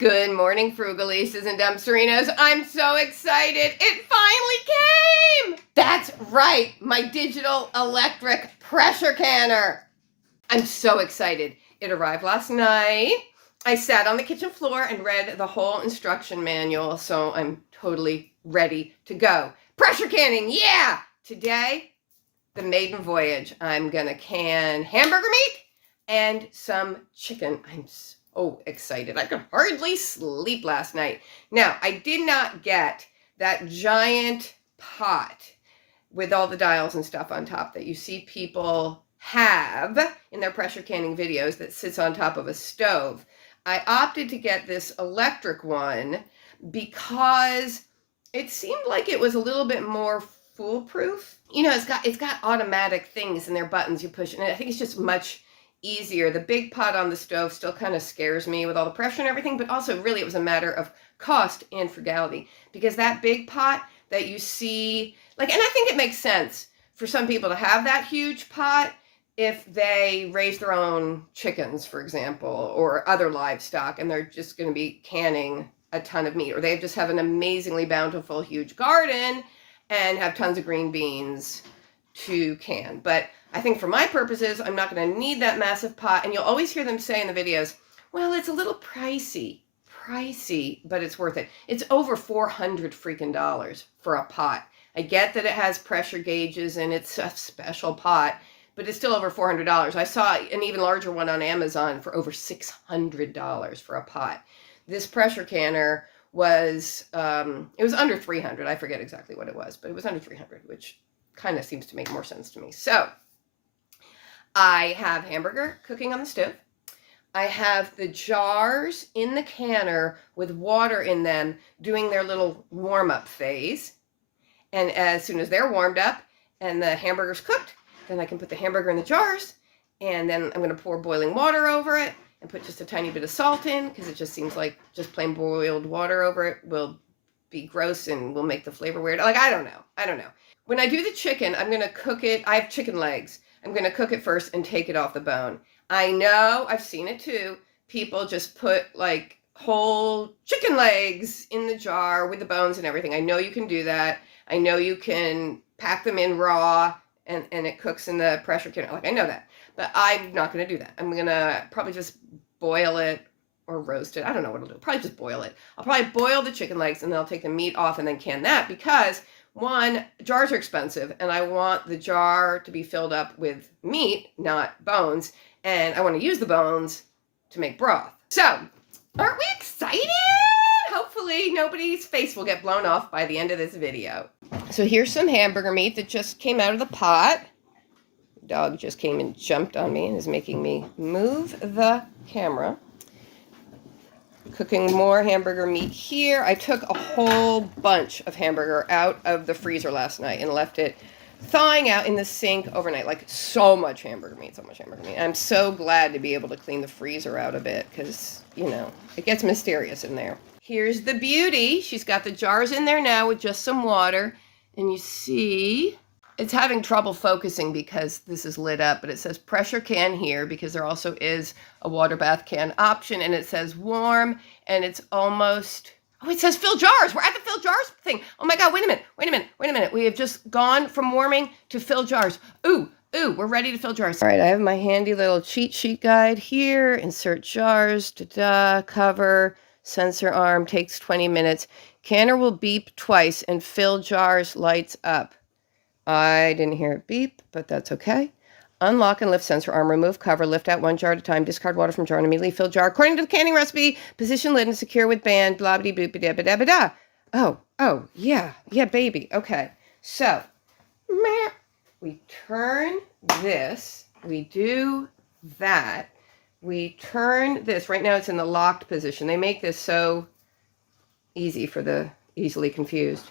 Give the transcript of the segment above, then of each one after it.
Good morning, Frugalistas and Dumpsterinos. I'm so excited. It finally came! That's right, my digital electric pressure canner. I'm so excited. It arrived last night. I sat on the kitchen floor and read the whole instruction manual, so I'm totally ready to go. Pressure canning, yeah! Today, the maiden voyage. I'm gonna can hamburger meat and some chicken. I'm so excited. I could hardly sleep last night. Now, I did not get that giant pot with all the dials and stuff on top that you see people have in their pressure canning videos that sits on top of a stove. I opted to get this electric one because it seemed like it was a little bit more foolproof. You know, it's got automatic things in their buttons you push, and I think it's just much easier. The big pot on the stove still kind of scares me with all the pressure and everything, but also really it was a matter of cost and frugality, because that big pot that you see, like, and I think it makes sense for some people to have that huge pot if they raise their own chickens, for example, or other livestock, and they're just going to be canning a ton of meat, or they just have an amazingly bountiful, huge garden and have tons of green beans to can. But I think for my purposes, I'm not going to need that massive pot. And you'll always hear them say in the videos, well, it's a little pricey, but it's worth it. It's over $400 freaking dollars for a pot. I get that it has pressure gauges and it's a special pot, but it's still over $400. I saw an even larger one on Amazon for over $600 for a pot. This pressure canner was, it was under $300. I forget exactly what it was, but it was under $300, which kind of seems to make more sense to me. So I have hamburger cooking on the stove. I have the jars in the canner with water in them doing their little warm-up phase. And as soon as they're warmed up and the hamburger's cooked, then I can put the hamburger in the jars, and then I'm going to pour boiling water over it and put just a tiny bit of salt in, because it just seems like just plain boiled water over it will be gross and will make the flavor weird. Like, I don't know. When I do the chicken, I'm going to cook it. I have chicken legs. I'm going to cook it first and take it off the bone. I know, I've seen it too. People just put like whole chicken legs in the jar with the bones and everything. I know you can do that. I know you can pack them in raw and it cooks in the pressure canner. Like, I know that. But I'm not going to do that. I'm going to probably just boil it or roast it. I don't know what I'll do. Probably just boil it. I'll probably boil the chicken legs and then I'll take the meat off and then can that, because one, jars are expensive, and I want the jar to be filled up with meat, not bones, and I want to use the bones to make broth. So, aren't we excited? Hopefully nobody's face will get blown off by the end of this video. So here's some hamburger meat that just came out of the pot. The dog just came and jumped on me and is making me move the camera. Cooking more hamburger meat here. I took a whole bunch of hamburger out of the freezer last night and left it thawing out in the sink overnight. Like, so much hamburger meat. I'm so glad to be able to clean the freezer out a bit, because, you know, it gets mysterious in there. Here's the beauty. She's got the jars in there now with just some water. And you see, it's having trouble focusing because this is lit up, but it says pressure can here because there also is a water bath can option, and it says warm, and it's almost, oh, it says fill jars. We're at the fill jars thing. Oh my God, wait a minute. We have just gone from warming to fill jars. Ooh, we're ready to fill jars. All right, I have my handy little cheat sheet guide here. Insert jars, cover, sensor arm, takes 20 minutes. Canner will beep twice and fill jars lights up. I didn't hear it beep, but that's okay. Unlock and lift sensor arm, remove cover, lift out one jar at a time, discard water from jar and immediately fill jar according to the canning recipe. Position lid and secure with band, blah blah blah blah blah blah blah. Oh, yeah, baby. Okay, so we turn this, we do that, we turn this. Right now it's in the locked position. They make this so easy for the easily confused.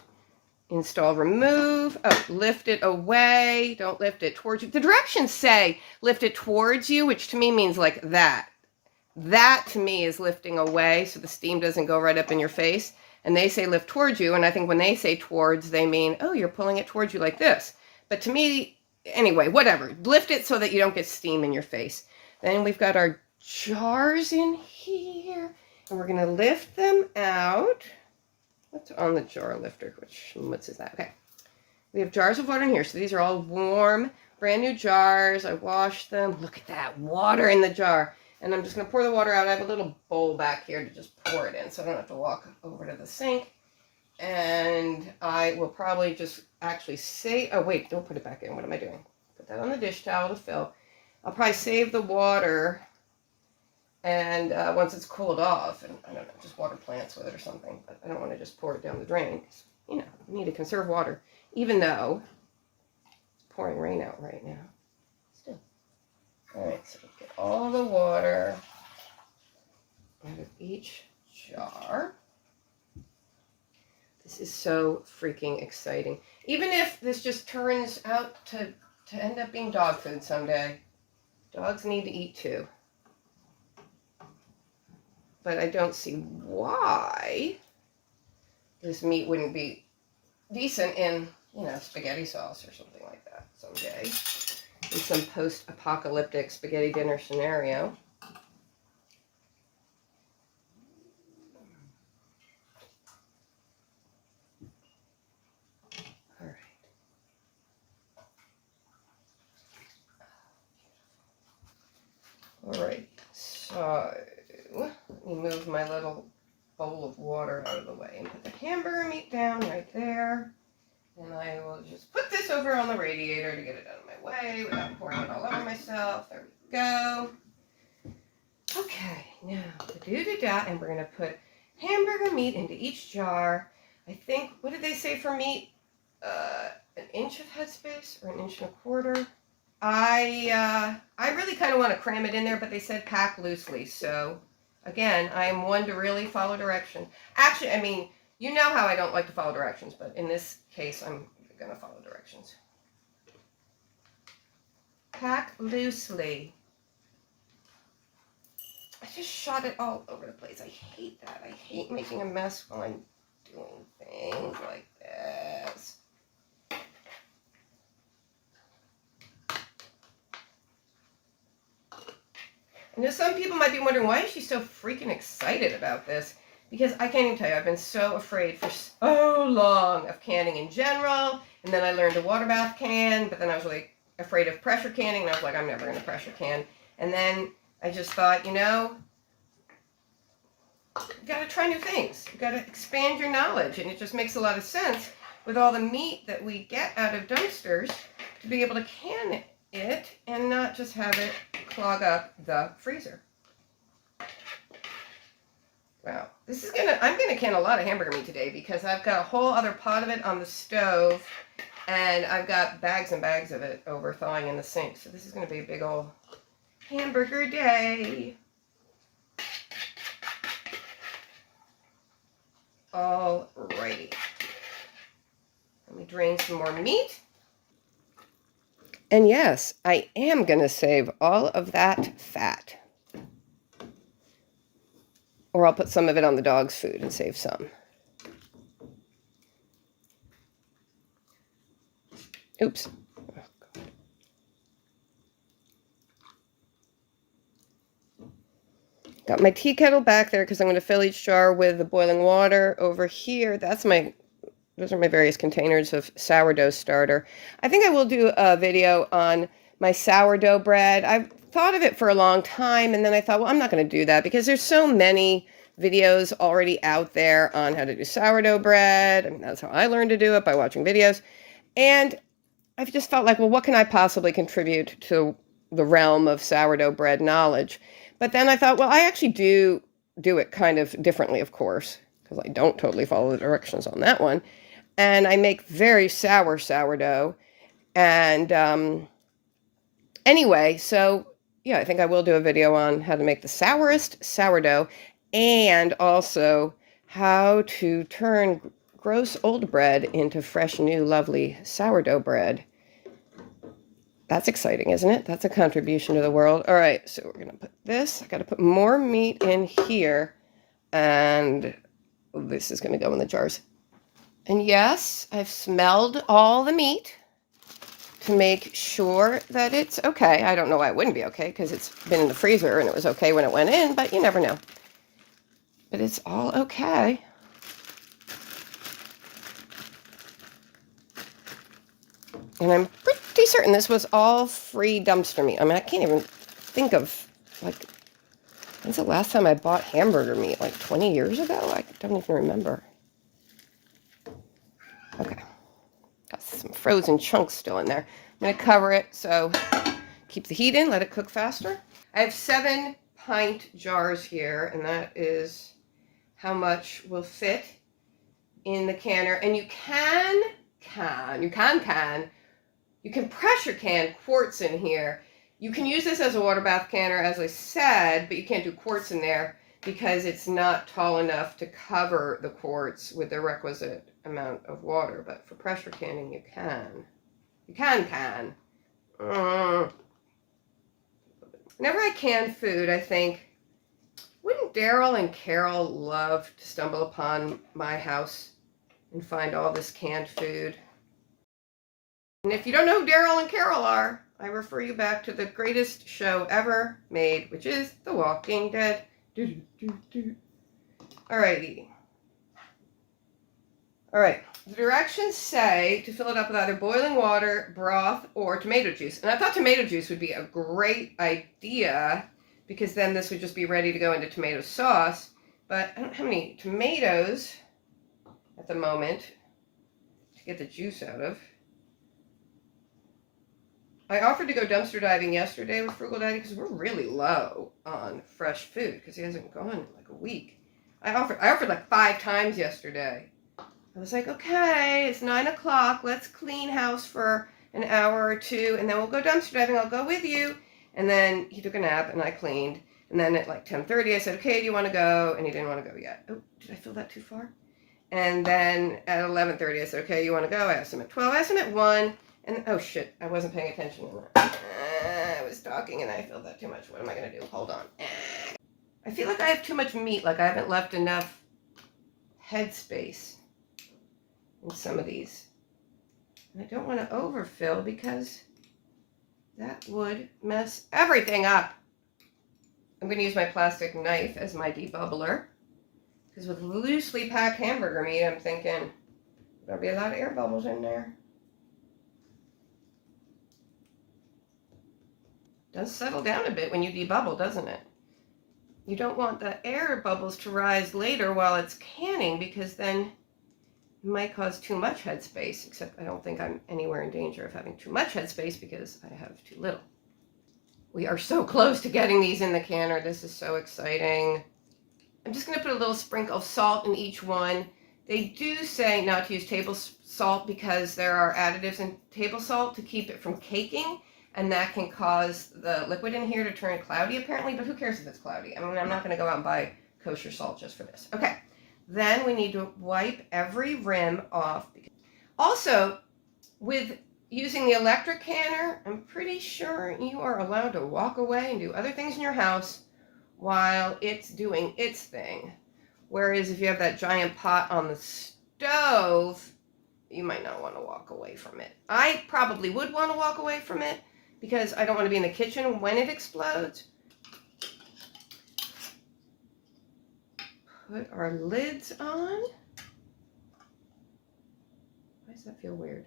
Install, remove, lift it away, don't lift it towards you. The directions say lift it towards you, which to me means like that. That to me is lifting away so the steam doesn't go right up in your face. And they say lift towards you, and I think when they say towards, they mean, oh, you're pulling it towards you like this. But to me, anyway, whatever. Lift it so that you don't get steam in your face. Then we've got our jars in here. And we're going to lift them out. What's on the jar lifter? Which schmutz is that? Okay. We have jars of water in here. So these are all warm, brand new jars. I washed them. Look at that water in the jar. And I'm just going to pour the water out. I have a little bowl back here to just pour it in so I don't have to walk over to the sink. And I will probably just actually say, oh wait, don't put it back in. What am I doing? Put that on the dish towel to fill. I'll probably save the water and once it's cooled off, and I don't know, just water plants with it or something. But I don't want to just pour it down the drain because, you know, we need to conserve water. Even though it's pouring rain out right now. Still. All right, so we'll get all the water out of each jar. This is so freaking exciting. Even if this just turns out to end up being dog food someday. Dogs need to eat too. But I don't see why this meat wouldn't be decent in, you know, spaghetti sauce or something like that someday. In some post-apocalyptic spaghetti dinner scenario. All right, so let me move my little bowl of water out of the way and put the hamburger meat down right there. And I will just put this over on the radiator to get it out of my way without pouring it all over myself. There we go. Okay, now da-da-da-da, and we're going to put hamburger meat into each jar. I think, what did they say for meat? An inch of headspace or an inch and a quarter? I really kind of want to cram it in there, but they said pack loosely. So, again, I'm one to really follow directions. Actually, I mean, you know how I don't like to follow directions, but in this case, I'm going to follow directions. Pack loosely. I just shot it all over the place. I hate that. I hate making a mess while I'm doing things like this. I know some people might be wondering, why is she so freaking excited about this? Because I can't even tell you, I've been so afraid for so long of canning in general, and then I learned to water bath can, but then I was really afraid of pressure canning, and I was like, I'm never going to pressure can. And then I just thought, you know, you got to try new things. You got to expand your knowledge, and it just makes a lot of sense with all the meat that we get out of dumpsters to be able to can it and not just have it clog up the freezer. Wow, this is I'm gonna can a lot of hamburger meat today because I've got a whole other pot of it on the stove and I've got bags and bags of it over thawing in the sink. So this is gonna be a big old hamburger day. Alrighty. Let me drain some more meat. And yes, I am going to save all of that fat. Or I'll put some of it on the dog's food and save some. Oops. Oh, God. Got my tea kettle back there because I'm going to fill each jar with the boiling water. Over here, those are my various containers of sourdough starter. I think I will do a video on my sourdough bread. I've thought of it for a long time, and then I thought, well, I'm not going to do that because there's so many videos already out there on how to do sourdough bread. I mean, that's how I learned to do it, by watching videos. And I've just felt like, well, what can I possibly contribute to the realm of sourdough bread knowledge? But then I thought, well, I actually do it kind of differently, of course, because I don't totally follow the directions on that one. And I make very sour sourdough. And anyway, so yeah, I think I will do a video on how to make the sourest sourdough and also how to turn gross old bread into fresh, new, lovely sourdough bread. That's exciting, isn't it? That's a contribution to the world. All right, so we're going to put this. I got to put more meat in here. And this is going to go in the jars. And yes, I've smelled all the meat to make sure that it's okay. I don't know why it wouldn't be okay because it's been in the freezer and it was okay when it went in, but you never know. but it's all okay. And I'm pretty certain this was all free dumpster meat. I mean, I can't even think of, like, when's the last time I bought hamburger meat? Like 20 years ago? I don't even remember. Okay. Got some frozen chunks still in there. I'm going to cover it so keep the heat in, let it cook faster. I have 7 pint jars here, and that is how much will fit in the canner. And you can pressure can quartz in here. You can use this as a water bath canner, as I said, but you can't do quartz in there because it's not tall enough to cover the quartz with the requisite amount of water. But for pressure canning, you can. You can. Whenever I can food, I think, wouldn't Daryl and Carol love to stumble upon my house and find all this canned food? And if you don't know who Daryl and Carol are, I refer you back to the greatest show ever made, which is The Walking Dead. Alrighty. Alright, the directions say to fill it up with either boiling water, broth, or tomato juice. And I thought tomato juice would be a great idea because then this would just be ready to go into tomato sauce. But I don't have any tomatoes at the moment to get the juice out of. I offered to go dumpster diving yesterday with Frugal Daddy because we're really low on fresh food because he hasn't gone in like a week. I offered like 5 times yesterday. I was like, okay, it's 9 o'clock. Let's clean house for an hour or 2, and then we'll go dumpster diving. I'll go with you. And then he took a nap, and I cleaned. And then at like 10:30, I said, okay, do you want to go? And he didn't want to go yet. Oh, did I fill that too far? And then at 11:30, I said, okay, you want to go? I asked him at 12. I asked him at 1. And, oh, shit, I wasn't paying attention. I was talking, and I filled that too much. What am I going to do? Hold on. I feel like I have too much meat. Like I haven't left enough headspace in some of these. And I don't want to overfill because that would mess everything up. I'm going to use my plastic knife as my debubbler because with loosely packed hamburger meat, I'm thinking there'll be a lot of air bubbles in there. Does settle down a bit when you debubble, doesn't it? You don't want the air bubbles to rise later while it's canning because then it might cause too much headspace, except I don't think I'm anywhere in danger of having too much headspace because I have too little. We are so close to getting these in the canner. This is so exciting. I'm just going to put a little sprinkle of salt in each one. They do say not to use table salt because there are additives in table salt to keep it from caking, and that can cause the liquid in here to turn cloudy apparently, but who cares if it's cloudy? I mean, I'm not going to go out and buy kosher salt just for this. Okay, then we need to wipe every rim off. Also, with using the electric canner, I'm pretty sure you are allowed to walk away and do other things in your house while it's doing its thing. Whereas if you have that giant pot on the stove, you might not want to walk away from it. I probably would want to walk away from it because I don't want to be in the kitchen when it explodes. Put our lids on. Why does that feel weird?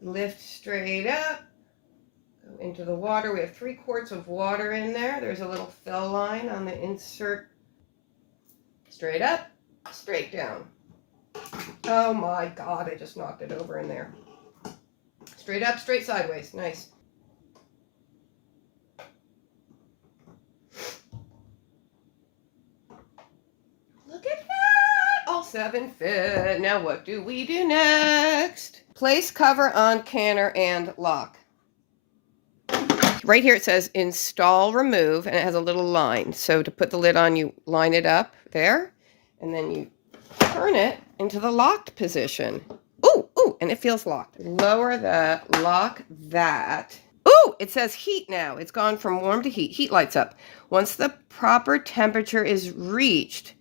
Lift straight up. Go into the water. We have 3 quarts of water in there. There's a little fill line on the insert. Straight up, straight down. Oh my God, I just knocked it over in there. Straight up, straight sideways. Nice. Look at that! All 7 fit. Now what do we do next? Place cover on canner and lock. Right here it says install remove, and it has a little line. So to put the lid on, you line it up there, and then you turn it into the locked position. Ooh, and it feels locked. Lower that, lock that. Ooh, it says heat now. It's gone from warm to heat. Heat lights up. Once the proper temperature is reached,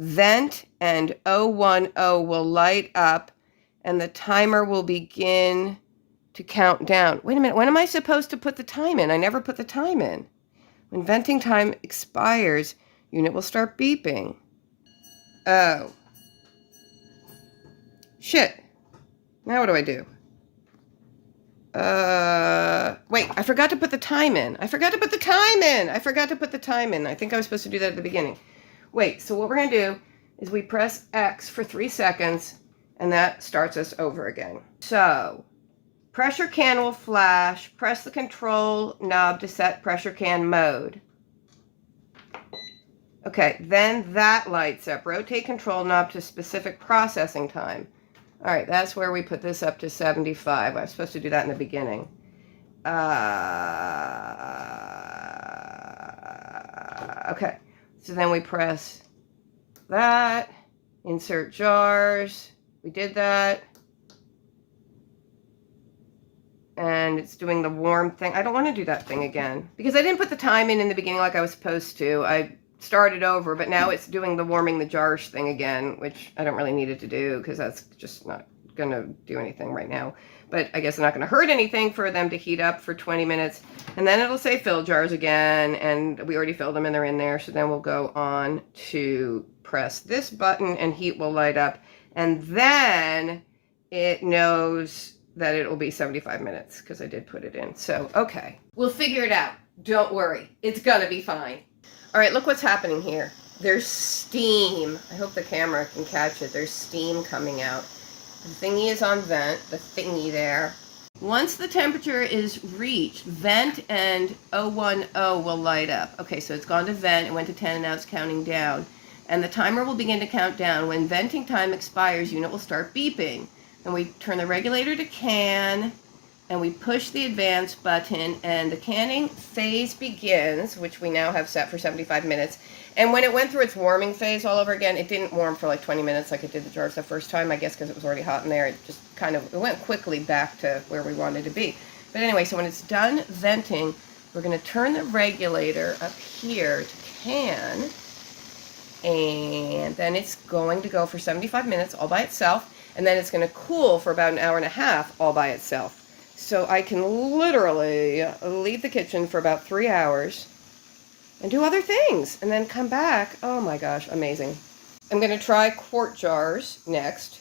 vent and 010 will light up, and the timer will begin to count down. Wait a minute, when am I supposed to put the time in? I never put the time in. When venting time expires, unit will start beeping. Oh. Shit. Now what do I do? Wait, I forgot to put the time in. I forgot to put the time in. I think I was supposed to do that at the beginning. Wait, so what we're going to do is we press X for 3 seconds, and that starts us over again. So, pressure can will flash. Press the control knob to set pressure can mode. Okay, then that lights up. Rotate control knob to specific processing time. All right, that's where we put this up to 75. I was supposed to do that in the beginning. Okay, so then we press that, insert jars. We did that. And it's doing the warm thing. I don't want to do that thing again because I didn't put the time in the beginning like I was supposed to. I started over, but now it's doing the warming the jars thing again, which I don't really need it to do because that's just not going to do anything right now. But I guess it's not going to hurt anything for them to heat up for 20 minutes. And then it'll say fill jars again, and we already filled them and they're in there. So then we'll go on to press this button and heat will light up. And then it knows that it will be 75 minutes because I did put it in. So, okay. We'll figure it out. Don't worry. It's going to be fine. All right, look what's happening here. There's steam. I hope the camera can catch it. There's steam coming out. The thingy is on vent, the thingy there. Once the temperature is reached, vent and 010 will light up. Okay, so it's gone to vent, it went to 10, and now it's counting down. And the timer will begin to count down. When venting time expires, unit will start beeping. Then we turn the regulator to can, and we push the advance button, and the canning phase begins, which we now have set for 75 minutes. And when it went through its warming phase all over again, it didn't warm for like 20 minutes like it did the jars the first time, I guess because it was already hot in there. It just it went quickly back to where we wanted to be. But anyway, so when it's done venting, we're going to turn the regulator up here to can, and then it's going to go for 75 minutes all by itself, and then it's going to cool for about an hour and a half all by itself. So I can literally leave the kitchen for about 3 hours and do other things and then come back. Oh my gosh, amazing. I'm going to try quart jars next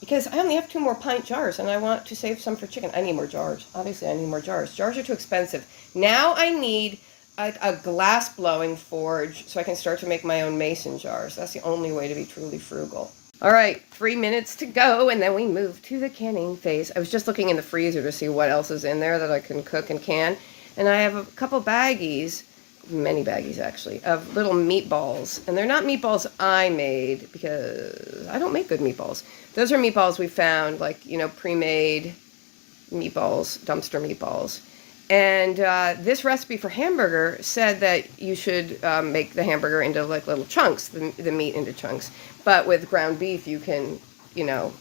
because I only have 2 more pint jars and I want to save some for chicken. I need more jars. Obviously, I need more jars. Jars are too expensive. Now I need a glass blowing forge so I can start to make my own mason jars. That's the only way to be truly frugal. All right, 3 minutes to go, and then we move to the canning phase. I was just looking in the freezer to see what else is in there that I can cook and can, and I have a couple baggies, many baggies actually, of little meatballs. And they're not meatballs I made because I don't make good meatballs. Those are meatballs we found, like, you know, pre-made meatballs, dumpster meatballs. And this recipe for hamburger said that you should make the hamburger into like little chunks, the meat into chunks. But with ground beef, you can, you know,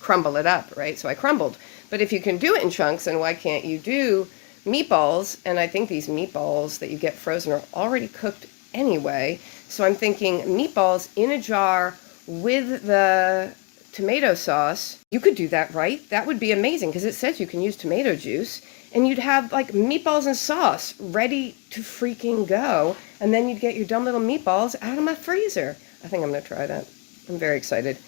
crumble it up, right? So I crumbled. But if you can do it in chunks, then why can't you do meatballs? And I think these meatballs that you get frozen are already cooked anyway. So I'm thinking meatballs in a jar with the tomato sauce. You could do that, right? That would be amazing because it says you can use tomato juice. And you'd have like meatballs and sauce ready to freaking go. And then you'd get your dumb little meatballs out of my freezer. I think I'm going to try that. I'm very excited.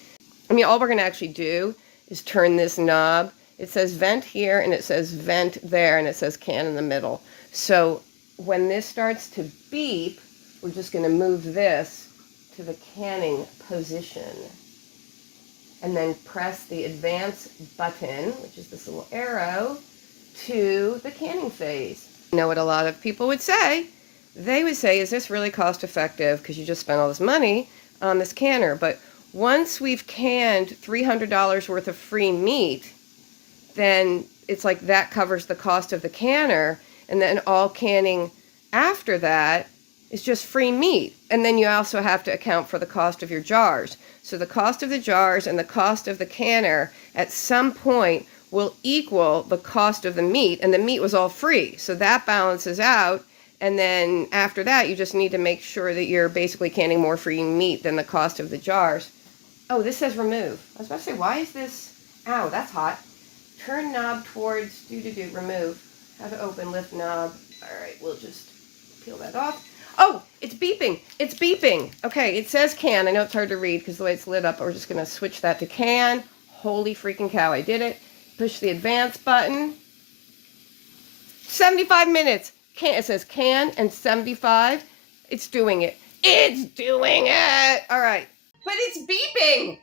I mean, all we're going to actually do is turn this knob. It says vent here and it says vent there and it says can in the middle. So when this starts to beep, we're just going to move this to the canning position. And then press the advance button, which is this little arrow, to the canning phase. You know what a lot of people would say? They would say, is this really cost effective? Because you just spent all this money on this canner. But once we've canned $300 worth of free meat, then it's like that covers the cost of the canner. And then all canning after that is just free meat. And then you also have to account for the cost of your jars. So the cost of the jars and the cost of the canner at some point will equal the cost of the meat, and the meat was all free. So that balances out, And then after that, you just need to make sure that you're basically canning more free meat than the cost of the jars. Oh, this says remove. I was about to say, why is this? Ow, that's hot. Turn knob towards remove. How to open, lift knob. All right, we'll just peel that off. Oh, it's beeping. It's beeping. Okay, it says can. I know it's hard to read because the way it's lit up, but we're just going to switch that to can. Holy freaking cow, I did it. Push the advance button. 75 minutes. Can, it says can and 75. It's doing it. It's doing it. All right. But it's beeping.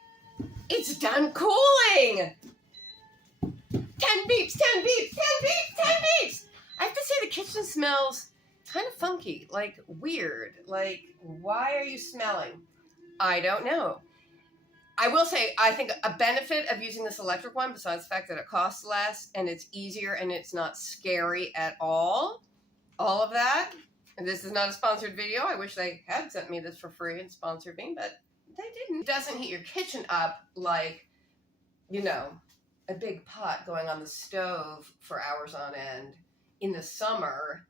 It's done cooling. 10 beeps, 10 beeps, 10 beeps, 10 beeps. I have to say the kitchen smells kind of funky, like weird. Like, why are you smelling? I don't know. I will say, I think a benefit of using this electric one, besides the fact that it costs less and it's easier and it's not scary at all of that. And this is not a sponsored video. I wish they had sent me this for free and sponsored me, but they didn't. It doesn't heat your kitchen up like, you know, a big pot going on the stove for hours on end in the summer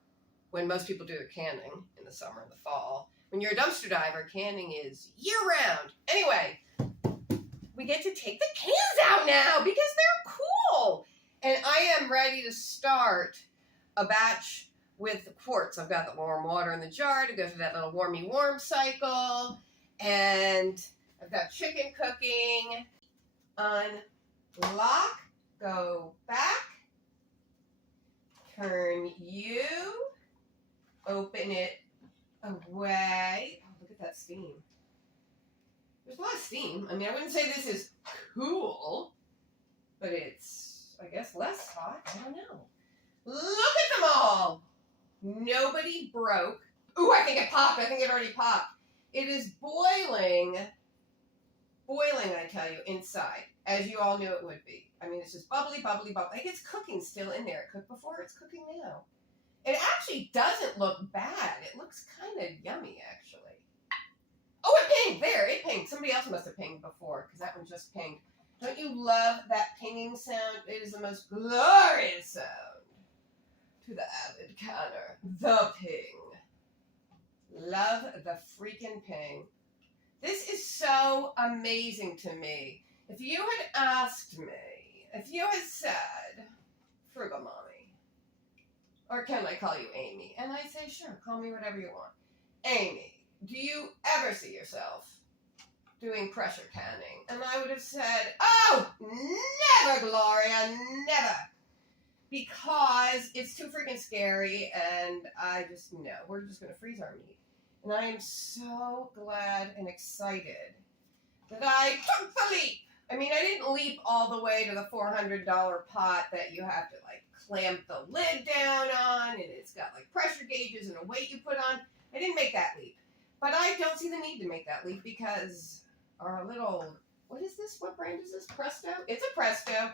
when most people do their canning in the summer and the fall. When you're a dumpster diver, canning is year-round. Anyway, we get to take the cans out now because they're cool. And I am ready to start a batch with the quartz. I've got the warm water in the jar to go through that little warmy warm cycle. And I've got chicken cooking. Unlock, go back, turn you, open it away. Oh, look at that steam. There's a lot of steam. I mean, I wouldn't say this is cool, but it's, I guess, less hot. I don't know. Look at them all. Nobody broke. Ooh, I think it popped. I think it already popped. It is boiling, I tell you, inside, as you all knew it would be. I mean, it's just bubbly, bubbly, bubbly. Like it's cooking still in there. It cooked before, it's cooking now. It actually doesn't look bad. It looks kind of yummy, actually. Oh, it pinged. There, it pinged. Somebody else must have pinged before, because that one just pinged. Don't you love that pinging sound? It is the most glorious sound to the avid canner. The ping. Love the freaking ping. This is so amazing to me. If you had asked me, if you had said, Frugal Mommy, or can I call you Amy? And I say, sure, call me whatever you want. Amy, do you ever see yourself doing pressure canning? And I would have said, oh, never, Gloria, never. Because it's too freaking scary, and I just, no, we're just going to freeze our meat. And I am so glad and excited that I took the leap. I mean, I didn't leap all the way to the $400 pot that you have to, like, clamp the lid down on, and it's got, like, pressure gauges and a weight you put on. I didn't make that leap. But I don't see the need to make that leap because our little, what is this? What brand is this? Presto? It's a Presto.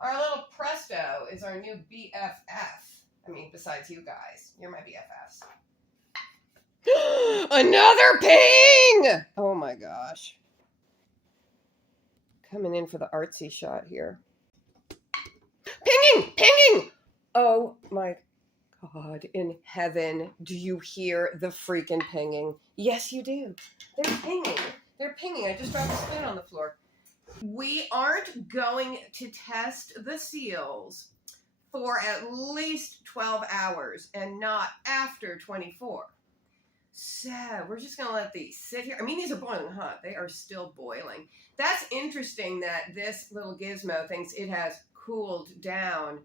Our little Presto is our new BFF. I mean, besides you guys. You're my BFFs. Another ping! Oh my gosh. Coming in for the artsy shot here. Pinging! Pinging! Oh my God in heaven. Do you hear the freaking pinging? Yes, you do. They're pinging. They're pinging. I just dropped a spoon on the floor. We aren't going to test the seals for at least 12 hours and not after 24. So we're just going to let these sit here. I mean, these are boiling hot. They are still boiling. That's interesting that this little gizmo thinks it has cooled down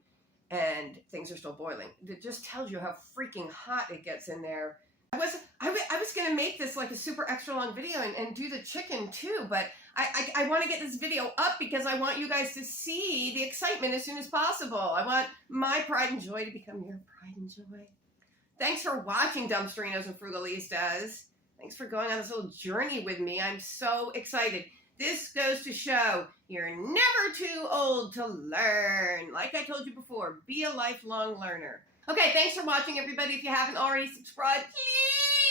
and things are still boiling. It just tells you how freaking hot it gets in there. I was going to make this like a super extra long video and do the chicken too, but I want to get this video up because I want you guys to see the excitement as soon as possible. I want my pride and joy to become your pride and joy. Thanks for watching, Dumpsterinos and Frugalistas. Thanks for going on this little journey with me. I'm so excited. This goes to show you're never too old to learn. Like I told you before, be a lifelong learner. Okay, thanks for watching, everybody. If you haven't already subscribed,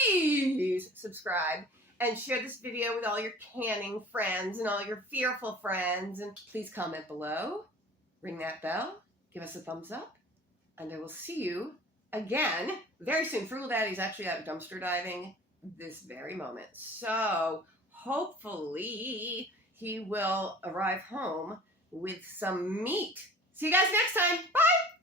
please subscribe and share this video with all your canning friends and all your fearful friends. And please comment below, ring that bell, give us a thumbs up, and I will see you again very soon. Frugal Daddy's actually out dumpster diving this very moment. So hopefully he will arrive home with some meat. See you guys next time. Bye!